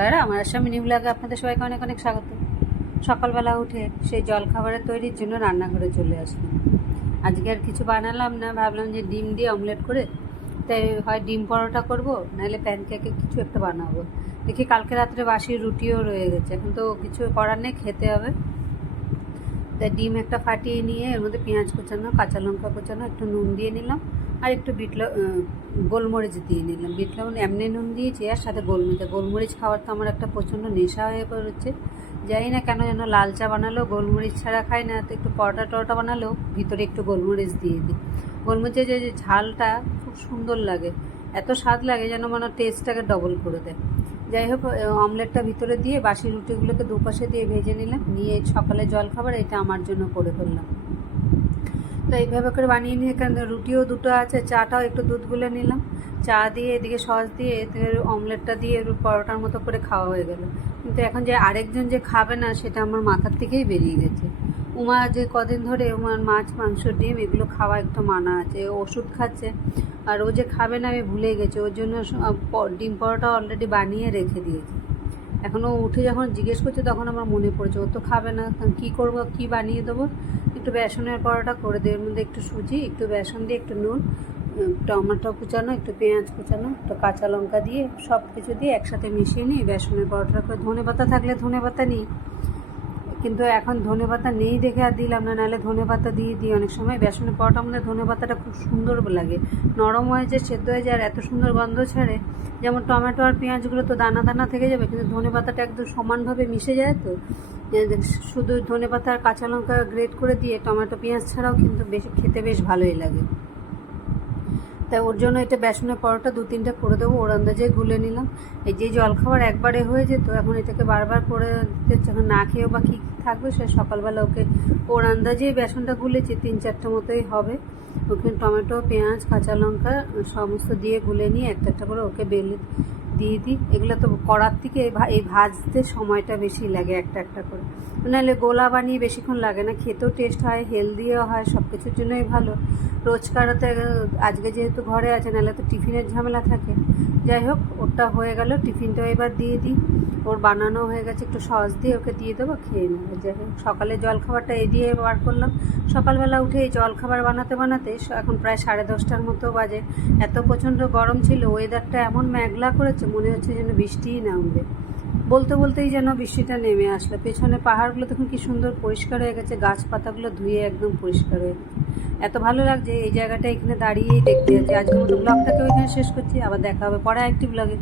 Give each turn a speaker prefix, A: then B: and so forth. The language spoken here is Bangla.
A: নমস্কার আমার আসামি ব্লগে আপনাদের সবাইকে অনেক অনেক স্বাগত। সকালবেলা উঠে সেই জলখাবারের তৈরির জন্য রান্নাঘরে চলে আসলাম। আজকে আর কিছু বানালাম না, ভাবলাম যে ডিম দিয়ে অমলেট করে তাই হয় ডিম পরোটা করব, নাহলে প্যানকেকে কিছু একটা বানাবো। দেখি কালকে রাত্রে বাসি রুটিও রয়ে গেছে, এখন তো কিছু করার নেই, খেতে হবে। তাই ডিম একটা ফাটিয়ে নিয়ে এর মধ্যে পেঁয়াজ কোচানো, কাঁচা লঙ্কা কোচানো, একটু নুন দিয়ে নিলাম আর একটু বিট গোলমরিচ দিয়ে নিলাম। বিট লবণ এমনি নুন দিয়েছি আর সাথে গোলমরিচ। গোলমরিচ খাওয়ার তো আমার একটা প্রচণ্ড নেশা হয়ে পড়েছে। জানি না কেন যেন লাল চা বানালেও গোলমরিচ ছাড়া খাই না। তো একটু পরোটা টরোটা বানালেও ভিতরে একটু গোলমরিচ দিয়ে দিই। গোলমরিচের যে ঝালটা খুব সুন্দর লাগে। এত স্বাদ লাগে যেন মানে টেস্টটাকে ডবল করে দেয়। যাই হোক অমলেটটা ভিতরে দিয়ে বাসি রুটিগুলোকে দুপাশে দিয়ে ভেজে নিলাম। নিয়ে সকালে জল খাবার, এটা আমার জন্য করে ফেললাম। তো এইভাবে করে বানিয়ে নিয়ে কেন রুটিও দুটো আছে, চাটাও একটু দুধ গুলে নিলাম। চা দিয়ে, এদিকে সস দিয়ে অমলেটটা দিয়ে পরোটার মতো করে খাওয়া হয়ে গেল। কিন্তু এখন যে আরেকজন যে খাবে না, সেটা আমার মাথার থেকেই বেরিয়ে গেছে। উমা যে কদিন ধরে উমার মাছ, মাংস, ডিম, এগুলো খাওয়া একটু মানা আছে। ওষুধ খাচ্ছে আর ও যে খাবে না, আমি ভুলে গেছি। ওর জন্য ডিম পরোটা অলরেডি বানিয়ে রেখে দিয়েছি। এখন ও উঠে যখন জিজ্ঞেস করছে, তখন আমার মনে পড়ছে, ও তো খাবে না। কী করব, কী বানিয়ে দেবো? একটু বেসনের পরোটা করে দেবে মধ্যে একটু সুজি, একটু বেসন দিয়ে একটু নুন টমেটো কুচানো, একটু পেঁয়াজ কুচানো, একটু কাঁচা লঙ্কা দিয়ে সব কিছু দিয়ে একসাথে মিশিয়ে নিই। বেসনের পরোটা করে ধনে পাতা থাকলে ধনে পাতা নিই। কিন্তু এখন ধনে পাতা নেই দেখে আর দিলাম না, নাহলে ধনে পাতা দিয়ে দিই। অনেক সময় বেসনের পরোটার মধ্যে ধনে পাতাটা খুব সুন্দর লাগে। নরম হয়ে যায়, সেদ্ধ হয়ে যায়, আর এত সুন্দর গন্ধ ছাড়ে। যেমন টমেটো আর পেঁয়াজগুলো তো দানা দানা থেকে যাবে, কিন্তু ধনে পাতাটা একদম সমানভাবে মিশে যায় তো। শুধু ধনে পাতা আর কাঁচা লঙ্কা গ্রেট করে দিয়ে টমেটো, পেঁয়াজ ছাড়াও কিন্তু বেশ, খেতে বেশ ভালোই লাগে। তাই ওর জন্য এটা বেসনের পরোটা দু তিনটা করে দেবো। ওর আন্দাজে গুলে নিলাম। এই যে জলখাবার একবারে হয়ে যেত, এখন এটাকে বারবার করে যখন না খেয়েও বা কী থাকবে সে সকালবেলা ওকে ওর আন্দাজে বেসনটা গুলেছি, তিন চারটে মতোই হবে। ওখানে টমেটো, পেঁয়াজ, কাঁচা লঙ্কা, সমস্ত দিয়ে গুলে নিয়ে একটা একটা করে ওকে বেলে দিয়ে দিই। এগুলো তো করার থেকে এই ভাজতে সময়টা বেশি লাগে একটা একটা করে। নাহলে গোলা বানিয়ে বেশিক্ষণ লাগে না। খেতেও টেস্ট হয় হেলদিও হয় সব কিছুর জন্যই ভালো। রোজকারাতে আজকে যেহেতু ঘরে আছে, নাহলে তো টিফিনের ঝামেলা থাকে। যাই হোক ওটা হয়ে গেল, টিফিনটাও এবার দিয়ে দিই। ওর বানানো হয়ে গেছে, একটু সস দিয়ে ওকে দিয়ে দেবো, খেয়ে নেবে। যাই হোক, সকালে জলখাবারটা এ দিয়ে বার করলাম। সকালবেলা উঠে এই জলখাবার বানাতে বানাতে এখন প্রায় সাড়ে দশটার মতো বাজে। এত প্রচণ্ড গরম ছিল ওয়েদারটা এমন মেঘলা করেছে মনে হচ্ছে যেন বৃষ্টিই নামবে। বলতে বলতেই যেন বৃষ্টিটা নেমে আসলো। পেছনে পাহাড়গুলো তখন কি সুন্দর পরিষ্কার হয়ে গেছে, গাছপাতাগুলো ধুয়ে একদম পরিষ্কার হয়ে গেছে। এত ভালো লাগছে এই জায়গাটা এখানে দাঁড়িয়েই দেখতে যাচ্ছি আজকের মতো ব্লগটাকে ওইখানে শেষ করছি, আবার দেখা হবে পরে একটি ব্লগে